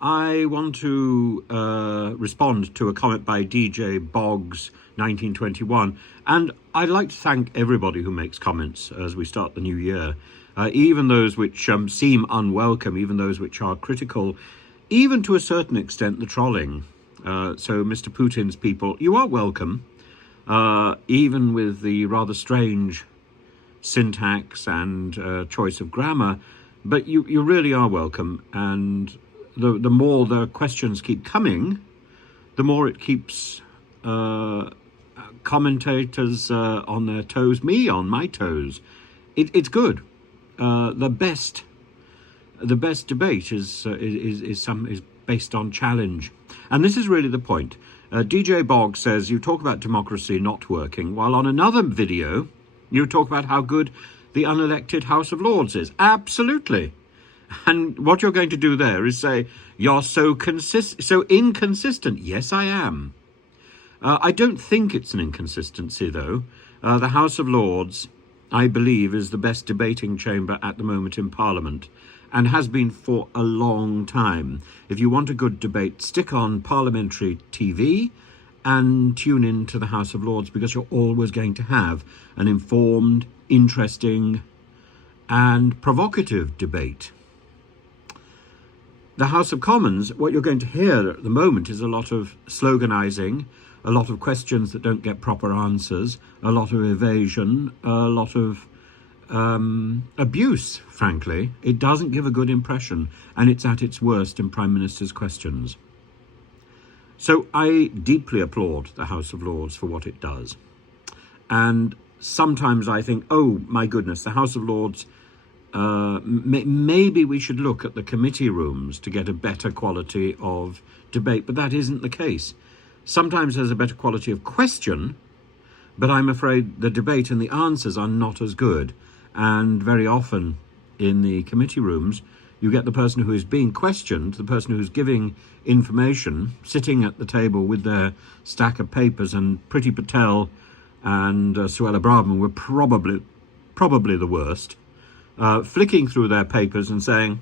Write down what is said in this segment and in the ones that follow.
I want to respond to a comment by DJ Boggs 1921, and I'd like to thank everybody who makes comments as we start the new year, even those which seem unwelcome, even those which are critical, even to a certain extent the trolling. So Mr. Putin's people, you are welcome, even with the rather strange syntax and choice of grammar, but you really are welcome. And the more the questions keep coming, the more it keeps commentators on their toes, me on my toes. It's good. The best debate is based on challenge, and this is really the point. DJ Boggs says you talk about democracy not working, while on another video you talk about how good the unelected House of Lords is. Absolutely. And what you're going to do there is say, you're so inconsistent. Yes, I am. I don't think it's an inconsistency, though. The House of Lords, I believe, is the best debating chamber at the moment in Parliament, and has been for a long time. If you want a good debate, stick on parliamentary TV and tune in to the House of Lords, because you're always going to have an informed, interesting, and provocative debate. The House of Commons, what you're going to hear at the moment is a lot of sloganising, a lot of questions that don't get proper answers, a lot of evasion, a lot of abuse, frankly. It doesn't give a good impression, and it's at its worst in Prime Minister's questions. So I deeply applaud the House of Lords for what it does. And sometimes I think, oh my goodness, the House of Lords, maybe we should look at the committee rooms to get a better quality of debate, but that isn't the case. Sometimes there's a better quality of question, but I'm afraid the debate and the answers are not as good. And very often in the committee rooms, you get the person who is being questioned, the person who's giving information, sitting at the table with their stack of papers, and Priti Patel and Suella Braverman were probably the worst, flicking through their papers and saying,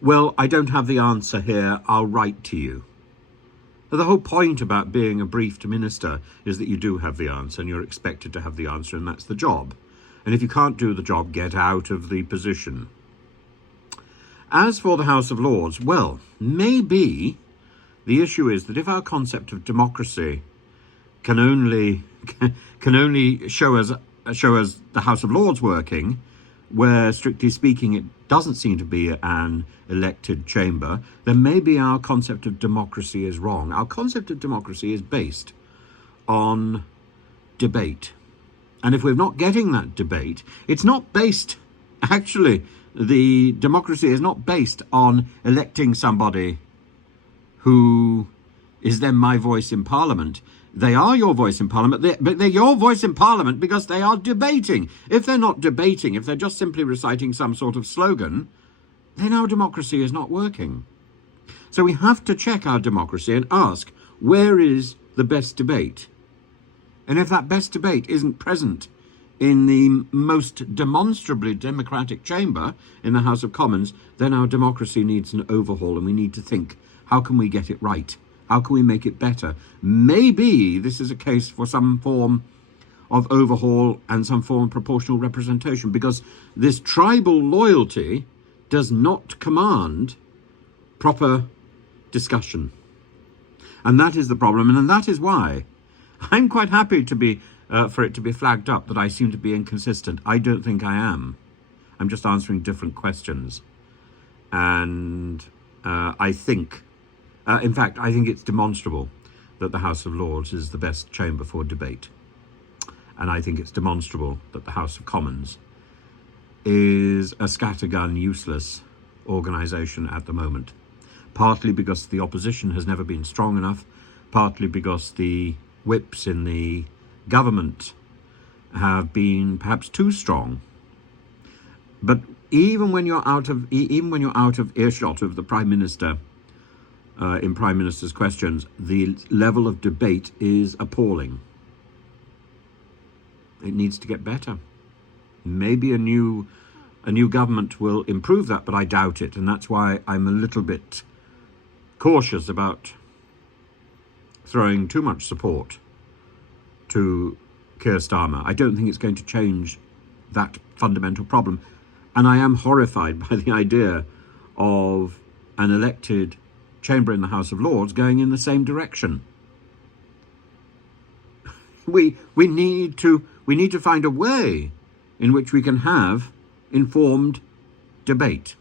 well, I don't have the answer here, I'll write to you. The whole point about being a briefed minister is that you do have the answer, and you're expected to have the answer, and that's the job. And if you can't do the job, get out of the position. As for the House of Lords, well, maybe the issue is that if our concept of democracy can only show us the House of Lords working, where strictly speaking it doesn't seem to be an elected chamber, then maybe our concept of democracy is wrong. Our concept of democracy is based on debate. And if we're not getting that debate, it's not based, actually, the democracy is not based on electing somebody who is then my voice in Parliament. They are your voice in Parliament, but they're your voice in Parliament because they are debating. If they're not debating, if they're just simply reciting some sort of slogan, then our democracy is not working. So we have to check our democracy and ask, where is the best debate? And if that best debate isn't present in the most demonstrably democratic chamber, in the House of Commons, then our democracy needs an overhaul, and we need to think, how can we get it right? How can we make it better? Maybe this is a case for some form of overhaul and some form of proportional representation, because this tribal loyalty does not command proper discussion. And that is the problem, and that is why I'm quite happy to be for it to be flagged up that I seem to be inconsistent. I don't think I am. I'm just answering different questions. And I think, in fact, I think it's demonstrable that the House of Lords is the best chamber for debate. And I think it's demonstrable that the House of Commons is a scattergun, useless organisation at the moment. Partly because the opposition has never been strong enough, partly because the whips in the government have been perhaps too strong. But even when you're out of earshot of the Prime Minister, in Prime Minister's questions, the level of debate is appalling. It needs to get better. Maybe a new government will improve that, but I doubt it, and that's why I'm a little bit cautious about throwing too much support to Keir Starmer. I don't think it's going to change that fundamental problem. And I am horrified by the idea of an elected chamber in the House of Lords going in the same direction. We need to find a way in which we can have informed debate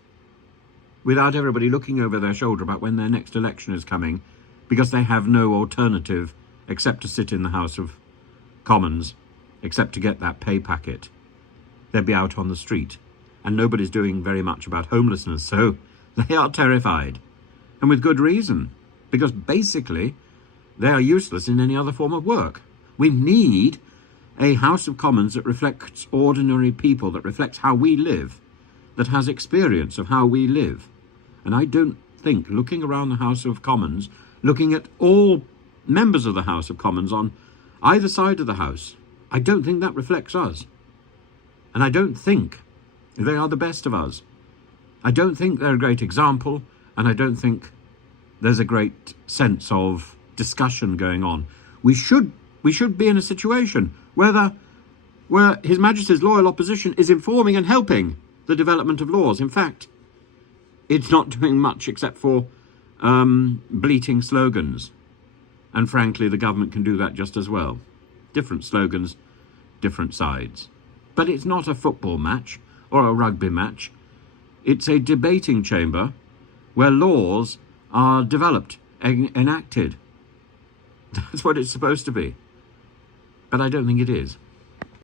without everybody looking over their shoulder about when their next election is coming, because they have no alternative except to sit in the House of Commons, except to get that pay packet. They'll be out on the street, and nobody's doing very much about homelessness, so they are terrified, and with good reason, because basically they are useless in any other form of work. We need a House of Commons that reflects ordinary people, that reflects how we live, that has experience of how we live. And I don't think, looking around the House of Commons, looking at all members of the House of Commons on either side of the House, I don't think that reflects us. And I don't think they are the best of us. I don't think they're a great example, and I don't think there's a great sense of discussion going on. We should be in a situation where His Majesty's loyal opposition is informing and helping the development of laws. In fact, it's not doing much except for bleating slogans. And frankly, the government can do that just as well. Different slogans, different sides. But it's not a football match or a rugby match. It's a debating chamber where laws are developed, enacted. That's what it's supposed to be. But I don't think it is.